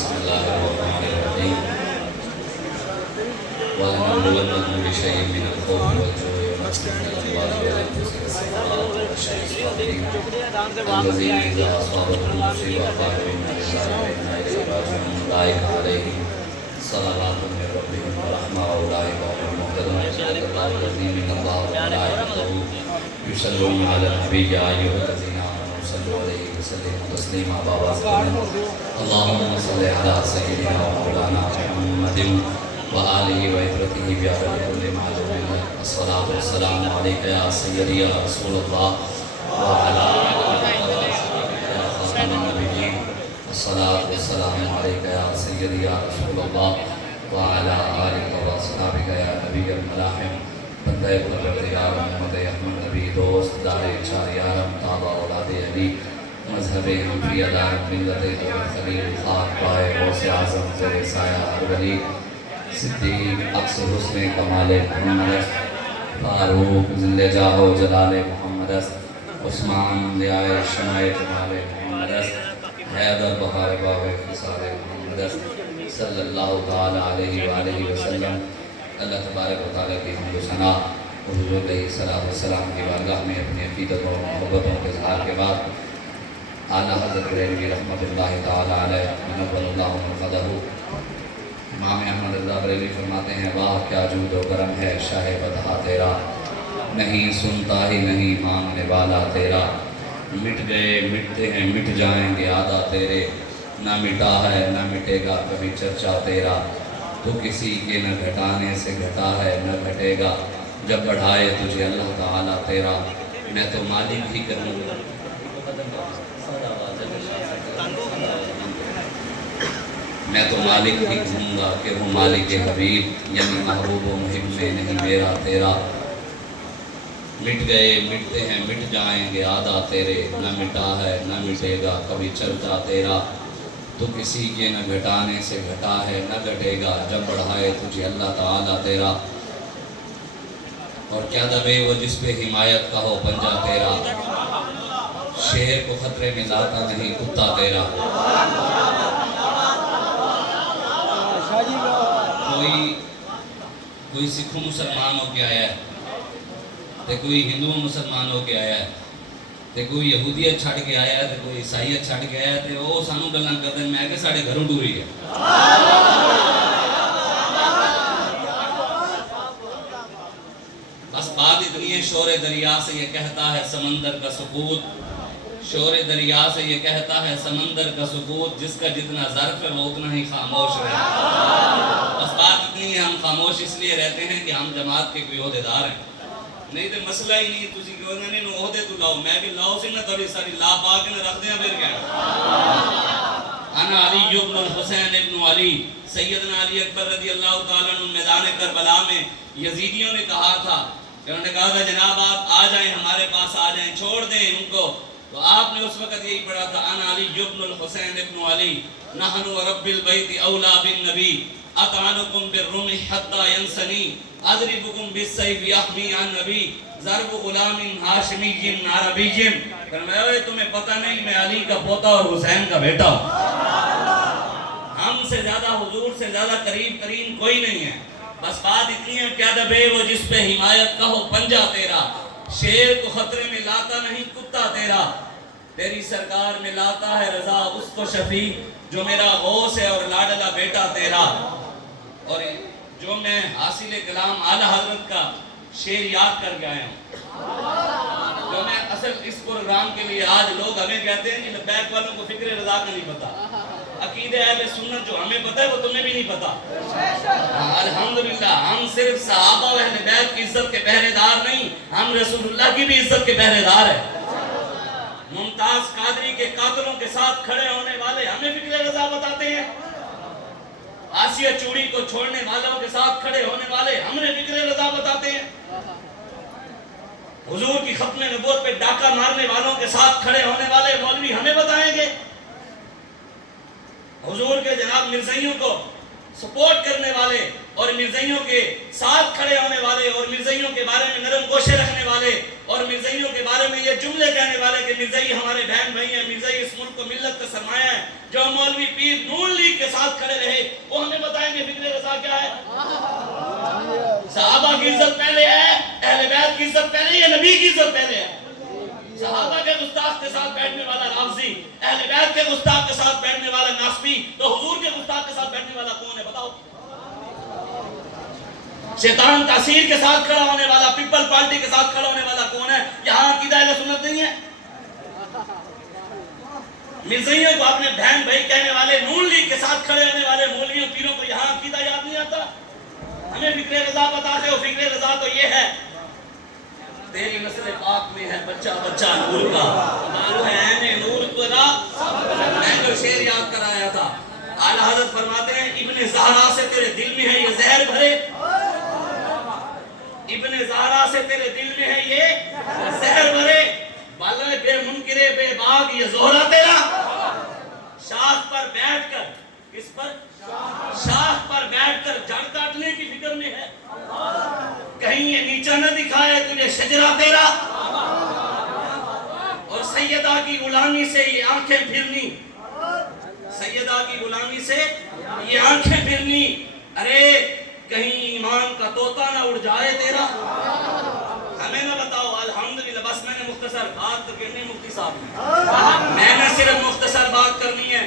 بسم الله الرحمن الرحيم ولنبلونكم بشيء من الخوف والجوع ونقص من الأموال والأنفس والثمرات وبشر الصابرين الذين إذا أصابتهم مصيبة قالوا إنا لله وإنا إليه راجعون أولئك عليهم صلوات من ربهم ورحمة وأولئك هم المهتدون صدق الله العظيم إن الله وملائكته يصلون على النبي يا أيها الذين آمنوا صلوا عليه وسلموا تسليما بابا اللهم صل على سيدنا ومولانا محمد وآله وعترته بعدد كل معلوم الصلاة والسلام عليك يا سيدي يا رسول الله وعلى آلك يا خاتم النبيين الصلاة والسلام عليك يا سيدي يا رسول الله وعلى آلك وأصحابك يا نبي الملاحم بندے قدرت یار محمد احمد نبی دوست دار چار یارم تابع اولاد علی مذہب حنفی دار ملت دور خلیل خاک پائے غوث اعظم زیر سایہ ہر ولی صدیق اکثر حسن کمال محمد فاروق ذل جاہ و جلال محمد عثمان ضیائے شمع جمال محمد حیدر بہار باغ خسار محمد صلی اللہ تعالی علیہ وآلہ وسلم۔ اللہ تبارک و تعالیٰ کی حمد و ثنا اور حضور علیہ الصلوۃ والسلام کی بارگاہ میں اپنی عقیدت اور محبتوں کے اظہار کے بعد اعلیٰ حضرت بریلوی رحمۃ اللہ تعالیٰ علیہ منور اللہ مرقدہ امام احمد رضا بریلوی فرماتے ہیں واہ کیا جود و کرم ہے شاہ بدحا تیرا، نہیں سنتا ہی نہیں مانگنے والا تیرا، مٹ گئے مٹتے ہیں مٹ جائیں گے آدھا تیرے، نہ مٹا ہے نہ مٹے گا کبھی چرچا تیرا، تو کسی کے نہ گھٹانے سے گھٹا ہے نہ گھٹے گا، جب بڑھائے تجھے اللہ تعالیٰ تیرا، میں تو مالک ہی کروں گا میں تو مالک ہی کہوں گا کہ وہ مالک حبیب، یعنی محبوب و محب میں نہیں میرا تیرا، مٹ گئے مٹتے ہیں مٹ جائیں گے آدھا تیرے، نہ مٹا ہے نہ مٹے گا کبھی چلتا تیرا، تو کسی کے نہ گھٹانے سے گھٹا ہے نہ گھٹے گا، جب بڑھائے تجھے اللہ تعالیٰ تیرا، اور کیا دبے وہ جس پہ حمایت کا ہو پنجہ تیرا، شیر کو خطرے میں لاتا نہیں کتا تیرا۔ کوئی سکھوں مسلمان ہو کے آیا ہے تے کوئی ہندو مسلمان ہو کے آیا ہے تے کوئی یہودیت چھڑ کے آیا ہے تے کوئی عیسائیت چھڑ کے آیا ہے تے وہ سانو گلاں کردے میں کہ ساڑے گھروں ٹوری ہے۔ بس بات اتنی ہے، شور دریا سے یہ کہتا ہے سمندر کا سکوت، شور دریا سے یہ کہتا ہے سمندر کا سکوت، جس کا جتنا ظرف ہے وہ اتنا ہی خاموش رہے۔ بس بات اتنی ہے، ہم خاموش اس لیے رہتے ہیں کہ ہم جماعت کے کوئی عہدیدار ہیں، نہیں تو مسئلہ ہی نہیں، تسی کہو گے نہیں عہدے تو لاؤ، میں بھی لاؤ سی نہ تھوڑی ساری لا پا کے نہ رکھ دیں پھر کیا۔ انا علی ابن الحسین ابن علی، سیدنا علی اکبر رضی اللہ تعالیٰ عنہ میدان کربلا میں یزیدیوں نے کہا تھا کہ انہوں نے کہا تھا جناب آپ آ جائیں ہمارے پاس، آ جائیں چھوڑ دیں ان کو، تو آپ نے اس وقت یہی پڑھا تھا انا علی ابن الحسین ابن علی نحن ورب البیت اولا بالنبی اطعنکم بالرمح حتی ینسنی اضربکم بالسیف یحمی عن نبی ضرب غلام ہاشمی عربی۔ فرمایا تمہیں پتہ نہیں میں علی کا پوتا اور حسین کا بیٹا ہوں، ہم سے زیادہ حضور سے زیادہ قریب ترین کوئی نہیں ہے۔ بس بات اتنی ہے، کیا دبے وہ جس پہ حمایت کا ہو پنجہ تیرا، شیر کو خطرے میں لاتا نہیں کتا تیرا، تیری سرکار میں لاتا ہے رضا اس کو شفیع جو میرا غوث ہے اور لاڈلا بیٹا تیرا۔ اور جو میں حاصل کلام اعلیٰ حضرت کا شعر یاد کر کے آیا ہوں، جو میں اصل اس پروگرام کے لیے آج لوگ ہمیں کہتے ہیں کہ لبیک والوں کو فکر رضا کا نہیں پتا، عقیدہ اہل سنت جو ہمیں پتا ہے وہ تمہیں بھی نہیں پتا۔ الحمدللہ ہم صرف صحابہ و اہل بیت کی عزت کے پہرے دار نہیں، ہم رسول اللہ کی بھی عزت کے پہرے دار ہیں۔ ممتاز قادری کے قاتلوں کے ساتھ کھڑے ہونے والے ہمیں فکر رضا بتاتے ہیں، آسیہ چوڑی کو چھوڑنے والوں کے ساتھ کھڑے ہونے والے ہمیں فکر رضا بتاتے ہیں، حضور کی ختم نبوت پہ ڈاکہ مارنے والوں کے ساتھ کھڑے ہونے والے مولوی ہمیں بتائیں گے، حضور کے جناب مرزائیوں کو سپورٹ کرنے والے اور مرزائیوں کے ساتھ کھڑے ہونے والے اور مرزائیوں کے بارے میں نرم گوشے رکھنے والے اور مرزائیوں کے بارے میں یہ جملے کہنے والے کہ مرزائی ہمارے بہن بھائی ہیں، مرزائی اس ملک کو ملت کا سرمایہ ہے، جو مولوی پیر نون لیگ کے ساتھ کھڑے رہے وہ ہمیں بتائیں گے فکر رضا کیا ہے؟ صحابہ کی عزت پہلے ہے، اہل بیت کی عزت پہلے یا نبی کی عزت پہلے ہے؟ صحابہ کے گستاخ کے ساتھ بیٹھنے والا رافضی، اہل بیت کے گستاخ کے ساتھ بیٹھنے والا ناسبی، تو حضور کے گستاخ کے ساتھ بیٹھنے والا کون ہے بتاؤ؟ شیطان تاثیر کے ساتھ کھڑا ہونے والا، پیپل پارٹی کے ساتھ کھڑا ہونے والا کون ہے؟ یہاں عقیدہ اہل سنت نہیں ہے؟ مرزائیوں کو اپنے بہن بھائی کہنے والے، نون لیگ کے ساتھ کھڑے ہونے والے مولویوں پیروں کو یہاں عقیدہ یاد نہیں آتا؟ ہمیں فکر رضا بتاتے ہو، فکر رضا تو یہ ہے تیری نسل پاک میں ہے بچہ بچہ نور کا، معلوم ہے عین نور کا۔ میں جو شعر یاد کرایا تھا، اعلیٰ حضرت فرماتے ہیں ابن زہرا سے تیرے دل میں ہے یہ زہر بھرے، ابن زہرا سے تیرے دل میں ہے یہ زہر بھرے، بالے بے منکرے بے باغ یہ زہرا تیرا، شاخ پر بیٹھ کر، کس پر؟ شاخ پر بیٹھ کر جڑ کاٹنے کی فکر میں ہے، کہیں یہ نیچا نہ دکھائے تجھے شجرہ تیرا، اور سیدہ کی غلامی سے یہ آنکھیں پھرنی، سیدہ کی غلامی سے یہ آنکھیں پھرنی، ارے کہیں ایمان کا طوطا نہ اڑ جائے تیرا، ہمیں نہ بتاؤ۔ الحمدللہ بس میں نے مختصر بات تو کہنی مفتی صاحب، میں نے صرف مختصر بات کرنی ہے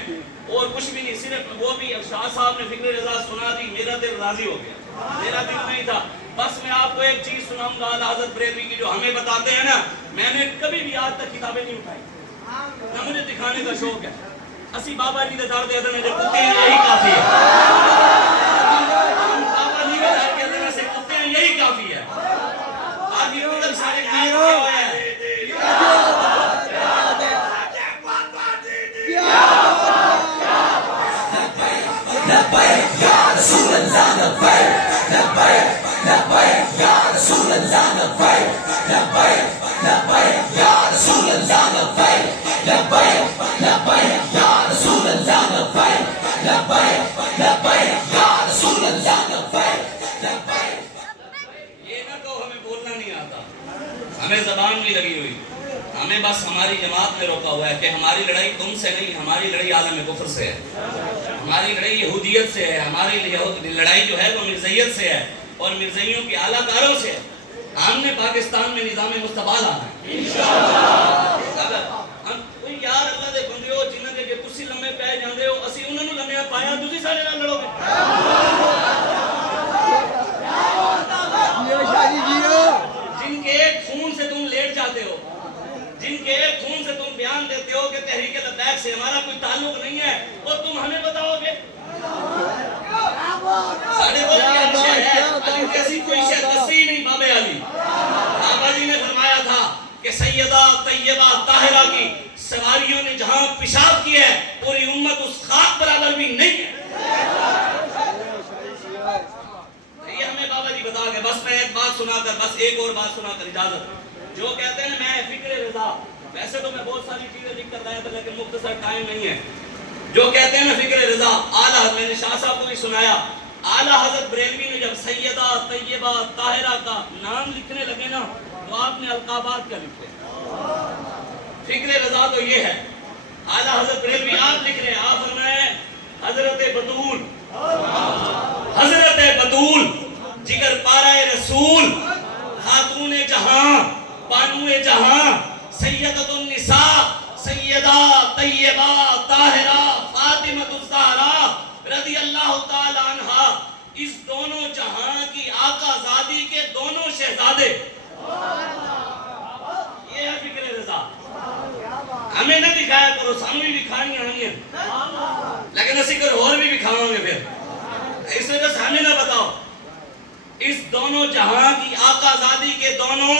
اور کچھ بھی نہیں، صرف وہ بھی شاہ صاحب نے فکر رضا سنا دی، میرا دل راضی ہو گیا، میرا دل نہیں تھا۔ بس میں آپ کو ایک چیز سناؤں گا اعلیٰ حضرت بریلوی کی جو ہمیں بتاتے ہیں نا، میں نے کبھی بھی آج تک کتابیں نہیں اٹھائی، نہ مجھے دکھانے کا شوق ہے، اسی بابا جی دے دار دے ادھر جو کتے ہیں یہی کافی ہے، بابا جی دے دار کے ادھر سے کتے ہیں یہی کافی ہے، آج یہ مطلب سارے کھائے ہوئے ہوئے ہیں۔ ہمیں زبان نہیں لگی ہوئی، ہمیں بس ہماری جماعت میں روکا ہوا ہے کہ ہماری لڑائی تم سے نہیں، ہماری لڑائی عالم کفر سے ہے، ہماری لڑائی یہودیت سے ہے، ہماری لڑائی جو ہے وہ مرزائیت سے ہے اور مرزائیوں کے اعلیٰ کاروں سے ہے۔ ہم نے پاکستان میں نظام مصطفیٰ لانا ہے اگر ہم کوئی یار اللہ دے بندے ہو جنہاں دے کہ تسی لمحے پہ جاندے ہو، اسی انہوں نے لمحے پایا، تسی سارے نال لڑو گے، جن کے ایک خون سے تم لیٹ جاتے ہو، جن کے ایک خون سے تم بیان دیتے ہو کہ تحریک لبیک سے ہمارا کوئی تعلق نہیں ہے، اور تم ہمیں بتاؤ گے ساڑھے کو کیا شہر ہے، علی جیسی کوئی شہر دسی نہیں بابے علی۔ بابا جی نے فرمایا تھا کہ سیدہ طیبہ طاہرہ کی سواریوں نے جہاں پیشاب کیا ہے پوری امت اس خاک برابر بھی نہیں ہے، یہ ہمیں بابا جی بتا گئے۔ بس میں ایک بات سنا کر، بس ایک اور بات سنا کر اجازت، جو کہتے ہیں میں فکر رضا، ویسے تو میں بہت ساری چیزیں لکھ کر لایا تھا لیکن مختصر ٹائم نہیں ہے، جو کہتے ہیں نا فکر رضا، اعلیٰ میں نے شاہ صاحب کو بھی سنایا، اعلیٰ حضرت بریلوی نے جب سیدہ طیبہ طاہرہ کا نام لکھنے لگے نا تو آپ نے القابات کیا لکھے؟ فکر رضا تو یہ ہے، اعلیٰ حضرت بریلوی آپ لکھ رہے ہیں، آپ فرمائیں حضرت بطول، حضرت بطول جگر پارہ رسول، خاتون جہاں بانو جہاں، سیدۃ النساء سیدہ طیبہ طاہرہ فاطمہ الزہرا رضی اللہ تعالی عنہا، اس دونوں جہاں کی آقا زادی کے دونوں شہزادے، یہ ہے فکر رضا۔ ہمیں نہ دکھایا کرو، سامنے بھی کھانی آنی ہے لیکن اسی کر اور بھی کھاؤں گے، پھر اس وجہ سے ہمیں نہ بتاؤ اس دونوں جہاں کی آقا زادی کے دونوں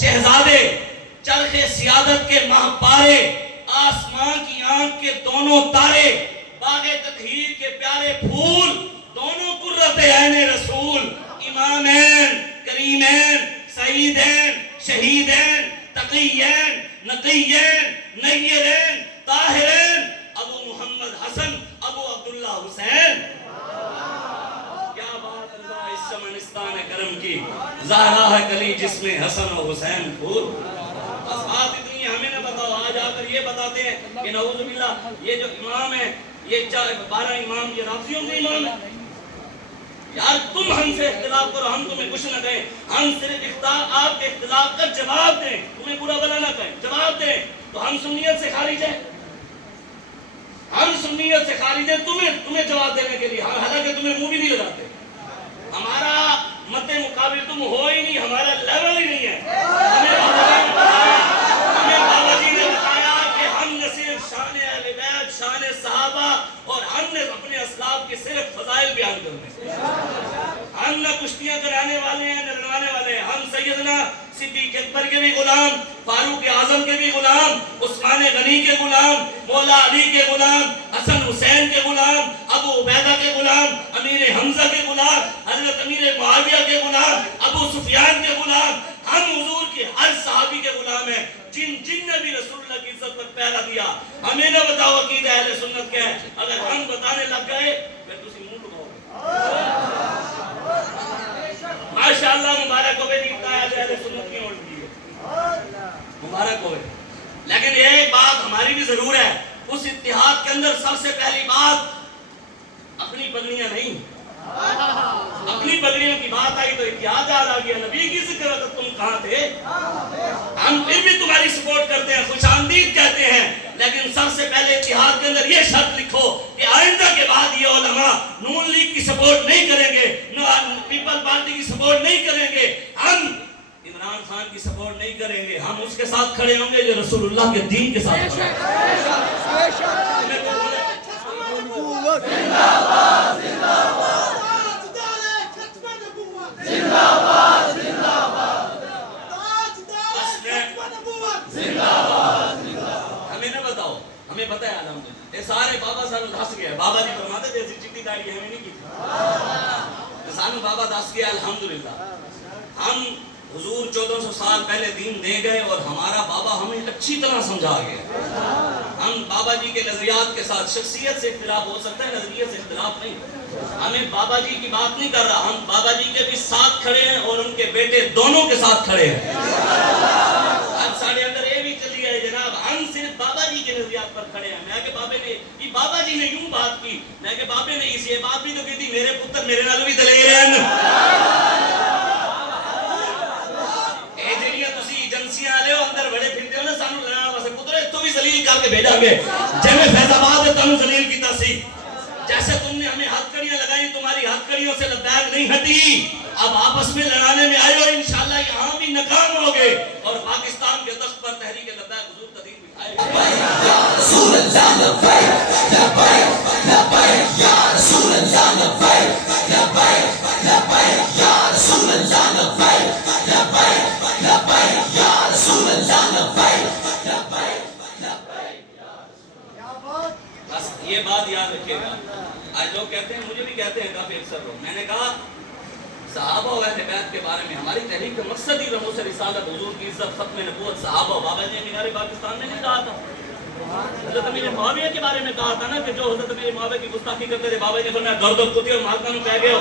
شہزادے، چرخ سیادت کے ماہپارے، آسمان کی آنکھ کے دونوں تارے، باغ تطہیر کے پیارے پھول، دونوں قرۃ عین رسول، امامین کریمین سعیدین شہیدین تقیین نقیین نیرین طاہرین، ابو محمد حسن ابو عبداللہ حسین، کیا بات ہے۔ چمنستان کرم کی زہرا ہے کلی جس میں حسن و حسین پھول. بس بات اتنی ہے, ہمیں نہ بتاؤ. آج آ کر یہ بتاتے ہیں کہ نعوذ باللہ یہ جو امام ہے یہ 12 امام یہ رافضیوں کے امام ہے. یار تم ہم سے اختلاف کرو, ہم تمہیں کچھ نہ کہیں, ہم صرف آپ کے اختلاف کا جواب دیں, تمہیں برا بلا نہ کہیں, جواب دیں. تو ہم سنیت سے خارج ہیں, ہم سنیت سے خارج ہیں تمہیں جواب دینے کے لیے, حالانکہ تمہیں منہ بھی نہیں لگاتے. ہمارا مد مقابل تم ہو ہی نہیں, ہمارا لیول ہی نہیں ہے. ہمیں بابا جی نے بتایا کہ ہم نے صرف شان اہل بیت, شان صحابہ, اور ہم نے اپنے اسلاف کے صرف فضائل بیان کرنے. ہم نہ کشتیاں کرانے والے ہیں نہ لڑوانے والے ہیں. ہم سیدنا صدیق اکبر کے بھی غلام, فاروق اعظم کے بھی غلام, عثمان غنی کے غلام, مولا علی کے غلام, حسن حسین کے غلام, ابو عبیدہ کے غلام, امیر حمزہ کے غلام, حضرت امیر معاویہ کے غلام, ابو سفیان کے غلام. ہم حضور کے ہر صحابی کے غلام ہیں جن نے بھی رسول اللہ کی عزت پر پہرا دیا. ہمیں نہ بتاؤ عقیدہ اہل سنت کیا ہے. اگر ہم بتانے لگ گئے پھر تسی منہ لگاؤ. ماشاءاللہ مبارک ہوئے نہیں بتایا اہل سنت کی اڑتی ہے, مبارک ہوئے. لیکن ایک بات ہماری بھی ضرور ہے, اس اتحاد کے اندر سب سے پہلی بات اپنی پگڑیاں نہیں. اپنی پگڑیوں کی بات آئی تو اتحاد یاد آ گیا. نبی کی ذکر وقت تم کہاں تھے؟ ہم پھر بھی تمہاری سپورٹ کرتے ہیں, خوش آمدید کہتے ہیں, لیکن سب سے پہلے اتحاد کے اندر یہ شرط لکھو کہ آئندہ کے بعد یہ علماء نون لیگ کی سپورٹ نہیں کریں گے, پیپل پارٹی کی سپورٹ نہیں کریں گے, ہم عمران خان کی سپورٹ نہیں کریں گے. ہم اس کے ساتھ کھڑے ہوں گے جو رسول اللہ کے دین کے ساتھ کھڑے ہمیں نہ بتاؤ. ہمیں پتہ ہے الحمدللہ یہ سارے بابا صاحب دس گئے. بابا جی فرماتے تھے ایسی چٹی داڑھی ہمیں نہیں کی تھی, سانو بابا دس گیا. الحمدللہ ہم حضور 1400 سال پہلے دین دے گئے اور ہمارا بابا ہمیں اچھی طرح سمجھا گیا. ہم بابا جی کے نظریات کے ساتھ, شخصیت سے اختلاف ہو سکتا ہے, نظریت سے اختلاف نہیں. ہمیں بابا جی کی بات نہیں کر رہا, ہم بابا جی کے بھی ساتھ کھڑے ہیں اور ان کے بیٹے دونوں کے ساتھ کھڑے ہیں. اب ساڑھے اندر یہ بھی چلی ہے جناب, ہم صرف بابا جی کے نظریات پر کھڑے ہیں. میں کہ بابا جی نے یوں بات کی, میں کہ بابے نے اس یہ بات بھی تو کی تھی, میرے پتر میرے نالوں بھی دلیر ہیں. ذلیل کر کے بھیجا گے جنہیں فیض آباد نے تم ذلیل کی سی, جیسے تم نے ہمیں ہاتھ کڑیاں لگائی, تمہاری ہاتھ کڑیوں سے لبیک نہیں ہٹی. اب آپس میں لڑانے میں آئے اور انشاءاللہ یہاں بھی ناکام ہوگے اور پاکستان کے تخت پر تحریک لبیک حضور کا دین بٹھائے گا. یا رسول اللہ لبیک لبیک لبیک, یا رسول اللہ لبیک لبیک لبیک, یا رسول اللہ لبیک لبیک لبیک, یا رسول اللہ لبیک. بس یہ بات یاد رکھیے گا. آج لوگ کہتے ہیں, مجھے بھی کہتے ہیں کافی اکثر لوگ, میں نے کہا صحابہ و اہل بیت کے بارے میں ہماری تحریک کا مقصد ہی رموز رسالت, حضور کی عزت, ختم نبوت, صحابہ. بابا جی مینار پاکستان میں نہیں کہا تھا. حضرت امیر معاویہ کے بارے میں کہا تھا نا کہ جو حضرت امیر معاویہ کی گستاخی کرتے تھے, بابا جی فرمایا گرد و کتی اور مالکہ نو کہہ گئے ہو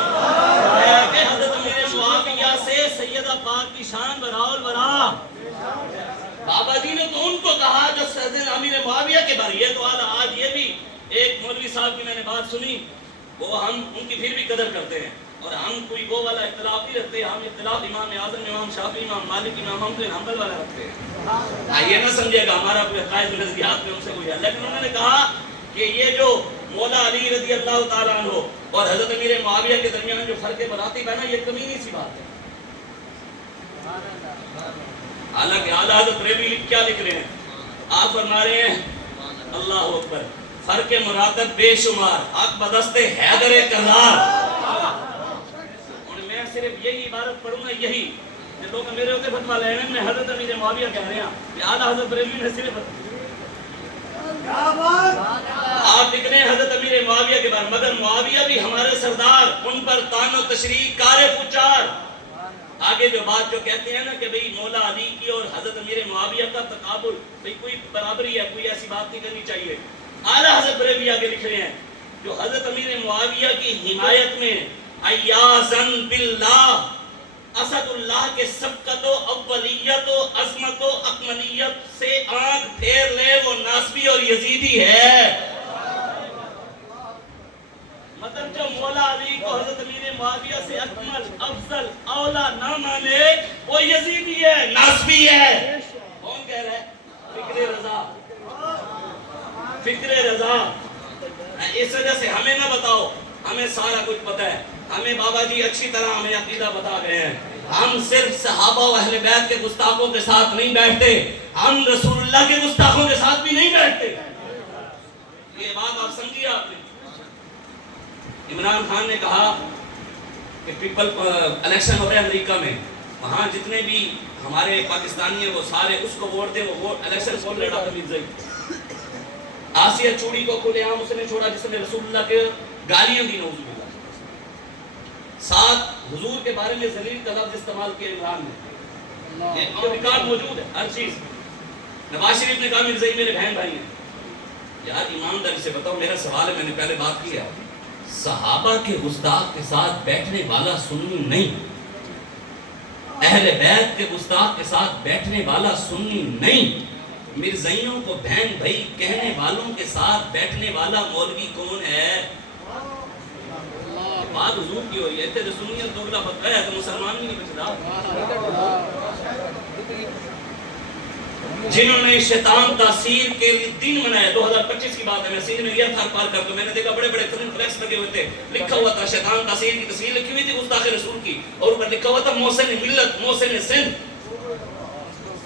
کہ حضرت امیر معاویہ سے سیدہ پاک کی شان براول برا. بابا جی نے تو ان کو کہا جو سیدنا امیر معاویہ کے بارے. یہ تو آج یہ بھی ایک مولوی صاحب کی میں نے بات سنی, وہ ہم ان کی پھر بھی قدر کرتے ہیں اور ہم کوئی وہ والا اختلاف نہیں رکھتے. ہم اختلاف امام اعظم, امام شافعی, امام مالک, امام احمد بن حنبل والا رکھتے ہیں. یہ نہ سمجھے گا ہمارا کوئی عقائد و نظریات میں ان سے کوئی ہے, لیکن انہوں نے کہا کہ یہ جو مولا علی رضی اللہ تعالیٰ عنہ اور حضرت امیر معاویہ کے درمیان جو فرق مراتب ہے نا, یہ کمینی سی بات ہے. حالانکہ اعلیٰ حضرت بریلوی کیا لکھ رہے ہیں, آپ فرما رہے ہیں اللہ اکبر, فرق مراتب بے شمار, حق بدست حیدر کرار. اور میں صرف یہی عبارت پڑھوں گا, یہی جو لوگ میرے ہوتے فتویٰ لینے میں حضرت امیر معاویہ کہہ رہے ہیں کہ اعلیٰ حضرت بریلوی نے صرف آپ لکھ رہے ہیں حضرت امیر معاویہ کے بارے, مگر معاویہ بھی ہمارے سردار, ان پر تان و تشریح کار پچار. آگے جو بات جو کہتے ہیں نا کہ بھئی مولا علی کی اور حضرت امیر معاویہ کا تقابل, بھئی کوئی برابری ہے, کوئی ایسی بات نہیں کرنی چاہیے. اعلیٰ حضرت بریلوی آگے لکھ رہے ہیں جو حضرت امیر معاویہ کی حمایت میں ایازن باللہ، اسد اللہ کے سبقت و اولیت و عظمت و اکملیت سے آنکھ پھیر لے، وہ ناسبی اور یزیدی ہے۔ مطلب جو مولا علی کو حضرت امیر معاویہ سے اکمل افضل اولا نہ مانے، وہ یزیدی ہے، ناسبی ہے۔ کون کہہ رہا ہے؟ فکر رضا، فکر رضا۔ اس وجہ سے ہمیں نہ بتاؤ، ہمیں سارا کچھ پتہ ہے، ہمیں بابا جی اچھی طرح ہمیں عقیدہ بتا گئے ہیں۔ ہم صرف صحابہ و اہل بیت کے گستاخوں کے ساتھ نہیں بیٹھتے، ہم رسول اللہ کے گستاخوں کے ساتھ بھی نہیں بیٹھتے۔ یہ بات آپ سمجھیے۔ آپ نے عمران خان نے کہا کہ پیپل الیکشن ہو رہے ہیں امریکہ میں، وہاں جتنے بھی ہمارے پاکستانی ہیں وہ سارے اس کو ووٹ دیں، وہ ووٹ الیکشن کون لڑا؟ مرزائی۔ آسیہ چوڑی کو کھلے عام اس نے چھوڑا جس نے رسول اللہ کے گالیاں دی، نعوذ باللہ۔ ساتھ حضور کے بارے میں ذلیل کا لفظ استعمال کیا عمران نے، یہ ریکارڈ موجود ہے ہر چیز۔ نواز شریف نے کہا مرزائی میرے بہن بھائی ہیں۔ یار ایمانداری سے بتاؤ، میرا سوال ہے، میں نے پہلے بات کی ہے، صحابہ کے گستاخ کے ساتھ بیٹھنے والا سنی نہیں، اہل بیت کے گستاخ کے ساتھ بیٹھنے والا سنی نہیں، مرزائیوں کو بہن بھائی کہنے والوں کے ساتھ بیٹھنے والا مولوی کون ہے؟ بات حضور کی ہوئی ہے، تیرے سنیت دوگلا فتوی ہے تو مسلمان ہی نہیں بچتا۔ جنہوں نے شیطان تاثیر کے لیے دن منایا، 2025 کی بات ہے، میں سین میں یہ تھار پار کرتا ہوں، میں نے دیکھا بڑے بڑے فلیکس لگے ہوئے تھے، لکھا ہوا تھا شیطان تاثیر کی تصویر لکھی ہوئی تھی گستاخ رسول کی، اور اوپر لکھا ہوا تھا محسن ملت، محسن سندھ۔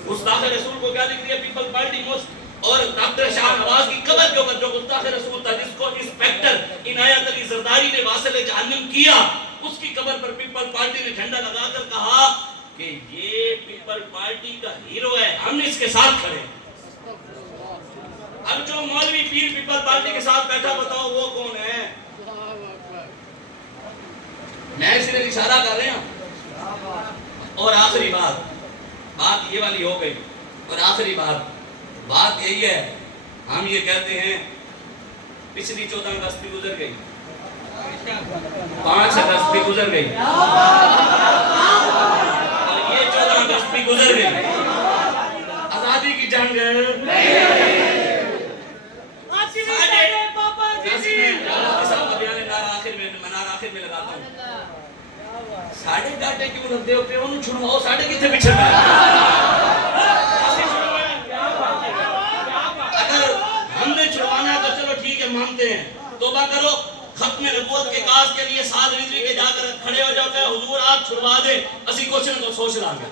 گستاخ رسول کو کیا لکھ دیا؟ People party most. اور ڈاکٹر شاہ نواز کی قبر کے اوپر جو گستاخ رسول تھا، جس کو انسپیکٹر عنایت علی زرداری نے واصل جہنم کیا، اس کی قبر پر پیپل پارٹی نے جھنڈا لگا کر کہا کہ یہ پیپل پارٹی کا ہیرو ہے، ہم اس کے ساتھ کھڑے ہیں۔ اب جو مولوی پیر پیپل پارٹی کے ساتھ بیٹھا، بتاؤ وہ کون ہے؟ میں اس لیے اشارہ کر رہے ہیں۔ اور آخری بات یہ والی ہو گئی، اور آخری بات یہی ہے، ہم یہ کہتے ہیں پچھلی 14 اگست بھی گزر گئی، 5 اگست بھی گزر گئی، یہ 14 اگست بھی گزر گئی، آزادی کی جنگ آخر میں لگاتا ہوں۔ ساڑھے گاٹے کیوں لگتے ہو پہ انہوں چھڑواؤ، ساڑھے کتنے بھی چھڑنا ہے؟ اگر ہم نے چھڑوانا ہے تو چلو ٹھیک ہے، مانتے ہیں، توبہ کرو، ختم نبوت کے کاز کے لیے سال ہجری کے جا کر کھڑے ہو جاؤ کہ حضور آپ چھڑوا دیں، اسی کوشن کو سوچ رہا گے،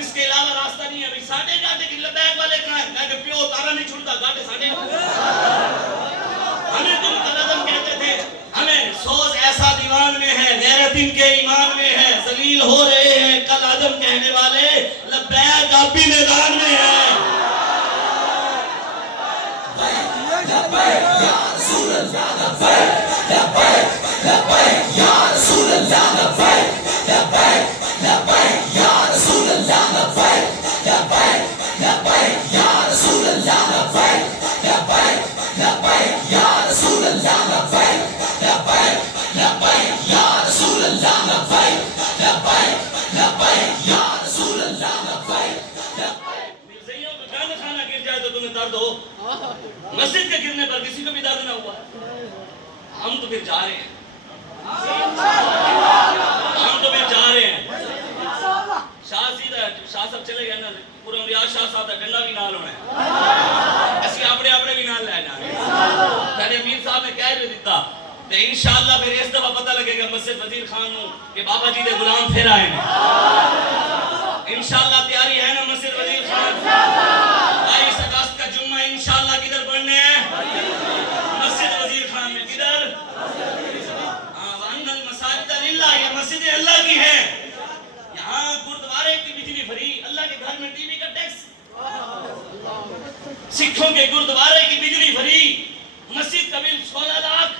اس کے علاوہ راستہ نہیں ہے۔ ساڑھے گاٹے کی لبیک والے کہاں ہیں؟ میں کہ پیو تارا نہیں چھڑتا، گاٹے ساڑھے ہمیں تم قلعظم کہتے تھے، ہمیں سوز ایسا دیوان میں ہے، غیرت ان کے ایمان میں ہے، ذلیل ہو رہے ہیں کل عدم کہنے والے، لبیک آپ بھی میدان میں ہے۔ لبیک یا رسول اللہ، لبیک لبیک لبیک یا رسول اللہ، لبیک لبیک لبیک یا رسول اللہ، لبیک لبیک لبیک یا رسول اللہ، لبیک لبیک لبیک یا رسول اللہ، لبیک لبیک لبیک یا رسول اللہ، لبیک لبیک لبیک یا رسول اللہ، لبیک لبیک۔ مرزائیوں کا گانا کھانا گر جائے تو تمہیں درد ہو، مسجد کے گرنے پر کسی کو بھی درد نہ ہوا، ہم تو پھر جا رہے ہیں، ہم تو پھر جا رہے ہیں۔ شاہ صاحب چلے گئے نا، پورا ریاض شاہ صاحب ڈنڈا بھی نال ہونا ہے، اسی اپنے بھی نال لے جانے۔ پہلے امیر صاحب نے کہہ بھی دیتا تو انشاءاللہ پھر اس دفعہ پتہ لگے گا مسجد وزیر خان نو کہ بابا جی دے غلام پھر آئے ہیں۔ انشاءاللہ تیاری ہے نا مسجد وزیر خان؟ 22 اگست کا جمعہ انشاءاللہ کدھر پڑھنے ہیں؟ مسجد وزیر خان میں۔ کدھر؟ وَأَنَّ الْمَسَاجِدَ لِلَّهِ، یہ مسجد اللہ کی ہے۔ یہاں گردوارے کی بجلی فری، اللہ کے گھر میں ٹی وی کا ٹیکس، سکھوں کے گردوارے کی بجلی فری، مسجد کا بل 16 لاکھ،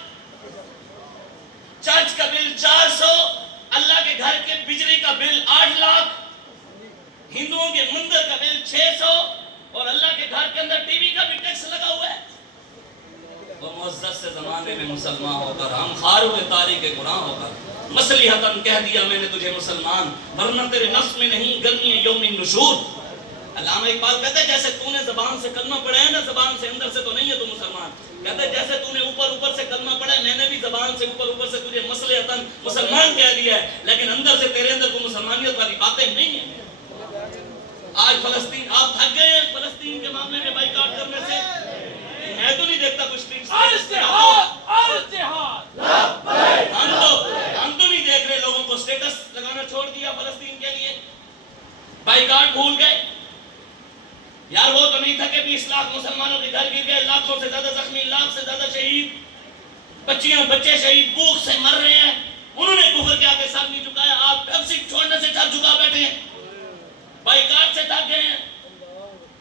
چرچ کا بل 400، اللہ کے گھر کے بجلی کا بل 8 لاکھ، ہندوؤں کے مندر کا بل 600، اور اللہ کے گھر کے اندر ٹی وی کا بھی ٹیکس لگا ہوا ہے۔ وہ معزز سے زمانے میں مسلمان ہو کر ہم خار ہوئے تاریخ گناہ ہو کر مصلحتاً کہہ دیا میں نے تجھے مسلمان، ورنہ تیرے نفس میں نہیں گرمی یوم النشور۔ علامہ اقبال کہتا ہے جیسے تو نے زبان سے کلمہ پڑھا ہے نا، زبان سے اندر سے تو نہیں ہے تو مسلمان، کہتا ہے جیسے تو نے اوپر سے کلمہ پڑھا ہے، میں نے بھی زبان سے اوپر سے تجھے مصلحتاً مسلمان کہہ دیا ہے، لیکن اندر سے تیرے اندر کوئی مسلمانیت والی باتیں نہیں ہیں۔ آج فلسطین، آپ تھک گئے ہیں فلسطین کے معاملے میں بائیکاٹ کرنے سے؟ میں تو نہیں دیکھتا کچھ ہم تو نہیں دیکھ رہے لوگوں کو سٹیٹس لگانا چھوڑ دیا فلسطین کے لیے، بائیکاٹ بھول گئے۔ یار وہ تو نہیں تھا کہ 20 لاکھ مسلمانوں کے گھر گر گئے، لاکھوں سے زیادہ زخمی، لاکھ سے زیادہ شہید، بچیاں بچے شہید بھوک سے مر رہے ہیں، انہوں نے کفر کے آگے سر نہیں جھکایا۔ آپ پیپسی چھوڑنے سے سر جھکا بیٹھے ہیں، بائیکاٹ سے تھک گئے ہیں،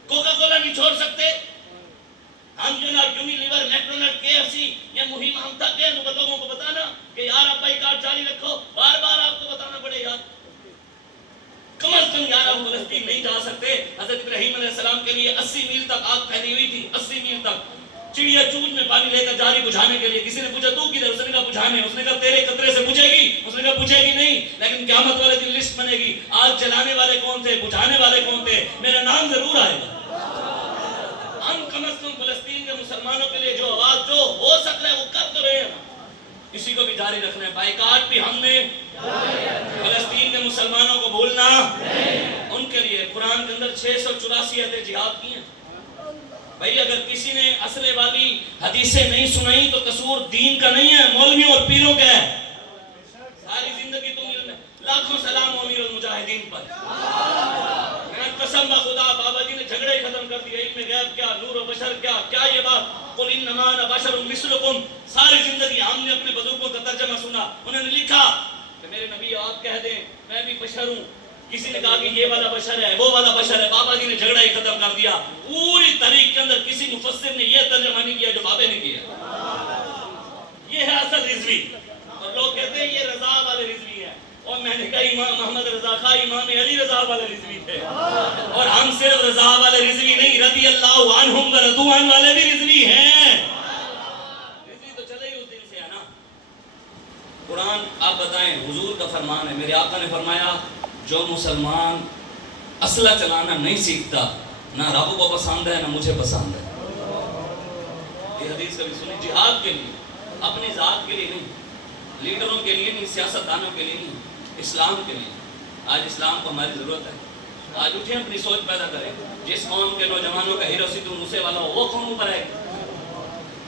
کوکا کولا نہیں چھوڑ سکتے۔ ہم جو نا یونیلیور، میکڈونلڈ، کے ایف سی، یہ مہم ہم تھک گئے تو لوگوں کو بتانا کہ یار آپ بائیکاٹ جاری رکھو، بار بار آپ کو بتانا پڑے یار۔ کم از کم یار ہم فلسطین نہیں جا سکتے۔ حضرت ابراہیم علیہ السلام کے لیے 80 میل تک آگ پھیلی ہوئی تھی، 80 میل تک چڑیا چوج میں پانی لے کر جاری بجھانے کے لیے۔ کسی نے پوچھا تو کدھر؟ اس نے کہا بجھانے۔ اس نے کہا تیرے قطرے سے بجھے گی؟ اس نے کہا بجھے گی نہیں، لیکن قیامت والے دن لسٹ بنے گی، آگ جلانے والے کون تھے، بجھانے والے کون تھے، میرا نام ضرور آئے گا۔ ہم کم از کم فلسطین کے مسلمانوں کے لیے جو آواز جو ہو سکتا ہے وہ کر تو رہے ہیں، اسی کو بھی جاری رکھنا ہے۔ بائیکاٹ بھی ہم نے فلسطین کے مسلمانوں کو بھولنا، ان کے لیے قرآن کے اندر 684 آیتیں جہاد کی ہیں۔ بھائی اگر کسی نے اسلحے والی حدیثیں نہیں سنائی تو قصور دین کا نہیں ہے، مولویوں اور پیروں کا ہے۔ ساری زندگی تم لاکھوں سلام امیر المجاہدین پر، میں قسم بخدا بابا جی نے جھگڑے ختم کر دیا، علم غیب کیا، نور و بشر کیا، کیا یہ بات قل انما انا بشر مثلکم۔ ساری زندگی ہم نے اپنے بزرگوں کا ترجمہ سنا، انہوں نے لکھا کہ میرے نبی آپ کہہ دیں میں بھی بشر ہوں۔ کسی نے کہا کہ یہ والا بشر ہے، وہ والا بشر ہے، بابا جی نے جھگڑا ہی ختم کر دیا۔ پوری تاریخ کے اندر کسی مفسر نے یہ ترجمہ نہیں کیا جو بابے نے کیا۔ یہ ہے اصل رضوی، اور لوگ کہتے ہیں یہ رضا والے رضوی ہے، اور میں نے کہا امام محمد رضا خان امام علی رضا والے رضوی تھے، اور ہم صرف رضا والے رضوی نہیں، رضی اللہ عنہم و رضوا عنہ والے بھی رضوی ہیں۔ رضوی تو چلے ہی اس دن سے ہے نا۔ قرآن آپ بتائیں، حضور کا فرمان ہے، میرے آقا نے فرمایا جو مسلمان اسلحہ چلانا نہیں سیکھتا نہ رب کو پسند ہے نہ مجھے پسند ہے۔ یہ حدیث کبھی سنی؟ جہاد کے لیے، اپنی ذات کے لیے نہیں، لیڈروں کے لیے نہیں، سیاستدانوں کے لیے نہیں، اسلام کے لیے۔ آج اسلام کو ہماری ضرورت ہے۔ آج اٹھیں اپنی سوچ پیدا کریں۔ جس قوم کے نوجوانوں کا ہیرو سدھو موسے والا ہو وہ قوم اوپر ہے۔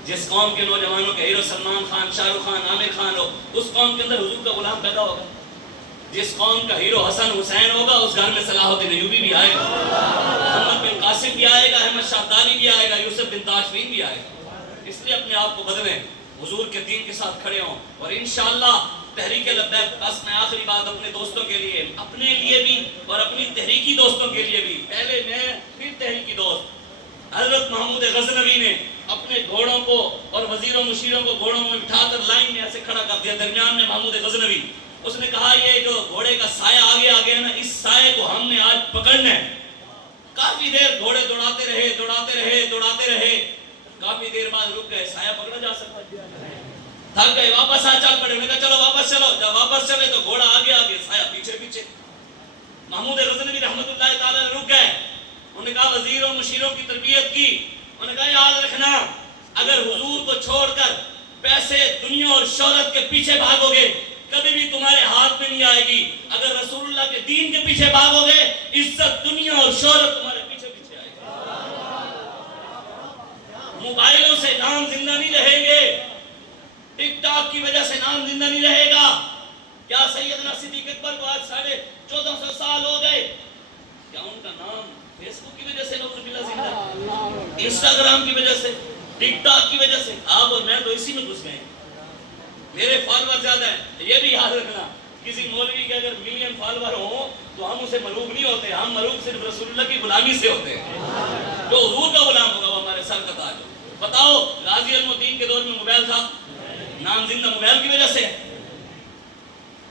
جس قوم کے نوجوانوں کا ہیرو سلمان خان، شاہ رخ خان، عامر خان ہو، اس قوم کے اندر حضور کا غلام پیدا ہوگا۔ جس قوم کا ہیرو حسن حسین ہوگا اس گھر میں صلاح الدین ایوبی بھی آئے گا، محمد بن قاسم بھی آئے گا، احمد شاہ ابدالی بھی آئے گا، یوسف بن تاشفین بھی آئے گا۔ اس لیے اپنے آپ کو بدلیں، حضور کے دین کے ساتھ کھڑے ہوں، اور انشاءاللہ تحریک لبیک۔ بس میں آخری بات اپنے دوستوں کے لیے، اپنے لیے بھی اور اپنی تحریکی دوستوں کے لیے بھی، پہلے میں پھر تحریکی دوست۔ حضرت محمود غزنوی نے اپنے گھوڑوں کو اور وزیروں مشیروں کو گھوڑوں میں بٹھا کر لائن میں ایسے کھڑا کر دیا، درمیان میں محمود غزنوی۔ اس نے کہا یہ جو گھوڑے کا سایہ آگے آگے ہے نا، اس سائے کو ہم نے آج پکڑنا ہے۔ کافی دیر گھوڑے دوڑاتے رہے، دوڑاتے رہے، کافی دیر بعد رک گئے، سایہ پکڑا جا سکتا ہے؟ تھک گئے، واپس آ چل پڑے، انہوں نے کہا چلو واپس چلو۔ جب واپس چلے تو گھوڑا آگے آگے، سایہ پیچھے پیچھے۔ محمود غزنوی رحمت اللہ تعالی رک گئے، انہوں نے کہا وزیروں مشیروں کی تربیت کی، انہوں نے کہا یاد رکھنا اگر حضور کو چھوڑ کر پیسے، دنیا اور شہرت کے پیچھے بھاگو گے کبھی بھی تمہارے ہاتھ میں نہیں آئے گی۔ اگر رسول اللہ کے دین کے پیچھے بھاگو گے عزت، دنیا اور شہرت تمہارے پیچھے پیچھے آئے گی۔ موبائلوں سے نام زندہ نہیں رہیں گے، ٹک ٹاک کی وجہ سے نام زندہ نہیں رہے گا۔ کیا سیدنا صدیق اکبر کو آج 1450 سال ہو گئے، کیا ان کا نام فیس بک کی وجہ سے نوکر ملا زندہ، انسٹاگرام کی وجہ سے، ٹک ٹاک کی وجہ سے؟ آپ اور میں تو اسی میں گھس گئے، میرے فالوور زیادہ ہیں۔ یہ بھی یاد رکھنا کسی مولوی کے اگر ملین فالوور ہوں تو ہم اسے ملوک نہیں ہوتے، ہم ملوک صرف رسول اللہ کی غلامی سے ہوتے ہیں۔ جو حضور کا غلام ہوگا وہ ہمارے سر کا تاج ہوگا۔ بتاؤ غازی علم الدین کے دور میں موبائل تھا؟ نام زندہ موبائل کی وجہ سے،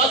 10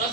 10